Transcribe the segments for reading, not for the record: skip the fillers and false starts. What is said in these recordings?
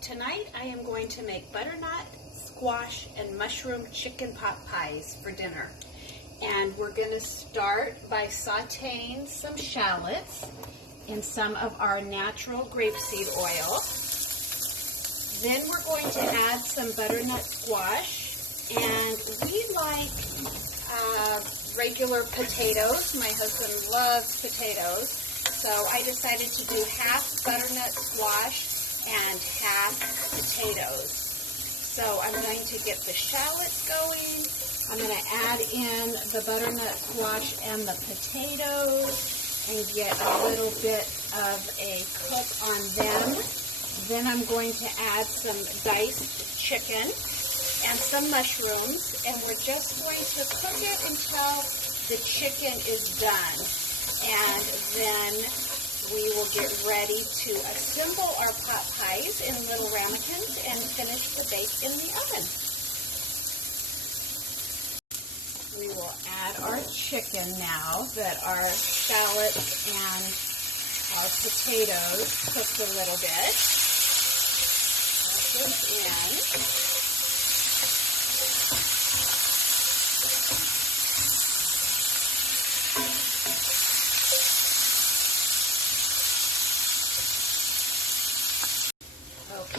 Tonight I am going to make butternut, squash, and mushroom chicken pot pies for dinner. And we're going to start by sauteing some shallots in some of our natural grapeseed oil. Then we're going to add some butternut squash, and we like regular potatoes. My husband loves potatoes, so I decided to do half butternut squash and half potatoes. So I'm going to get the shallots going. I'm going to add in the butternut squash and the potatoes and get a little bit of a cook on them. Then I'm going to add some diced chicken and some mushrooms, and we're just going to cook it until the chicken is done. And then we will get ready to assemble our pot pies in little ramekins and finish the bake in the oven. We will add our chicken now that our shallots and our potatoes cooked a little bit. Put this in.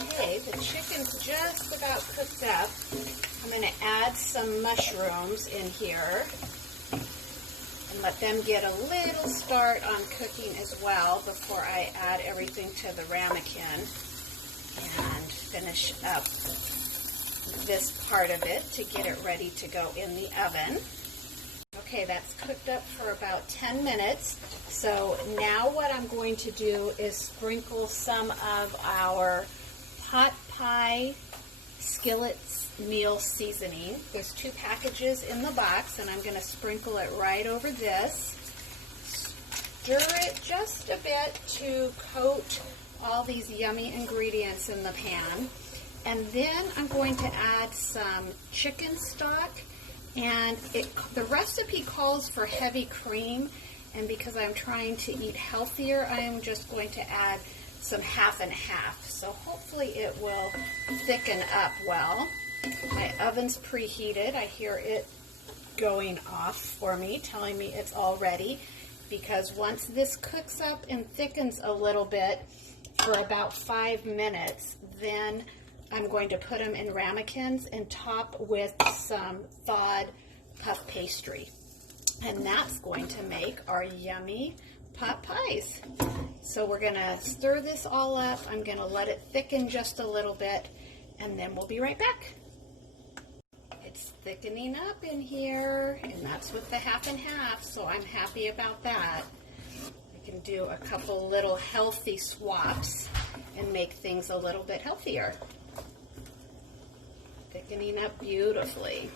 Okay, the chicken's just about cooked up. I'm going to add some mushrooms in here and let them get a little start on cooking as well before I add everything to the ramekin and finish up this part of it to get it ready to go in the oven. Okay, that's cooked up for about 10 minutes. So now what I'm going to do is sprinkle some of our pot pie Skillet meal seasoning. There's 2 packages in the box, and I'm going to sprinkle it right over this. Stir it just a bit to coat all these yummy ingredients in the pan. And then I'm going to add some chicken stock, and the recipe calls for heavy cream, and because I'm trying to eat healthier, I am just going to add some half and half. So hopefully it will thicken up well. My oven's preheated. I hear it going off for me, telling me it's all ready, because once this cooks up and thickens a little bit for about 5 minutes, then I'm going to put them in ramekins and top with some thawed puff pastry. And that's going to make our yummy pot pies. So we're going to stir this all up. I'm going to let it thicken just a little bit, and then we'll be right back. It's thickening up in here, and that's with the half and half, so I'm happy about that. I can do a couple little healthy swaps and make things a little bit healthier. Thickening up beautifully.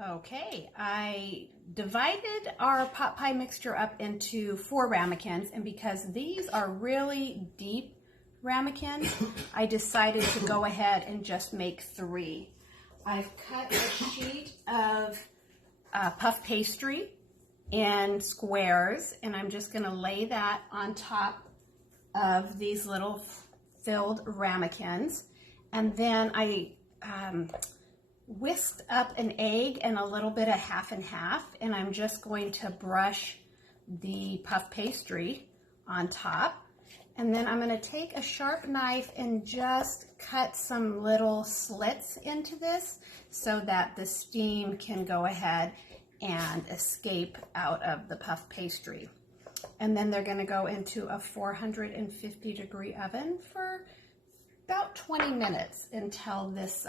Okay, I divided our pot pie mixture up into 4 ramekins, and because these are really deep ramekins, I decided to go ahead and just make 3. I've cut a sheet of puff pastry in squares, and I'm just going to lay that on top of these little filled ramekins. And then I whisked up an egg and a little bit of half and half, and I'm just going to brush the puff pastry on top. And then I'm going to take a sharp knife and just cut some little slits into this so that the steam can go ahead and escape out of the puff pastry. And then they're going to go into a 450-degree oven for about 20 minutes until this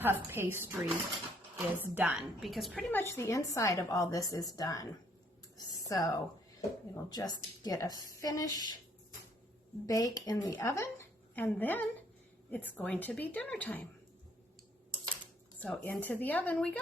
puff pastry is done, because pretty much the inside of all this is done. So it'll just get a finish bake in the oven, and then it's going to be dinner time. So into the oven we go.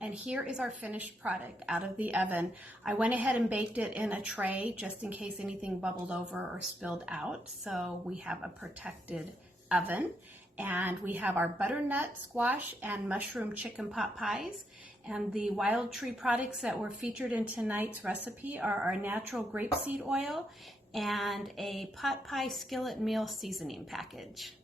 And here is our finished product out of the oven. I went ahead and baked it in a tray just in case anything bubbled over or spilled out. So we have a protected oven. And we have our butternut squash and mushroom chicken pot pies. And the Wildtree products that were featured in tonight's recipe are our natural grapeseed oil and a pot pie skillet meal seasoning package.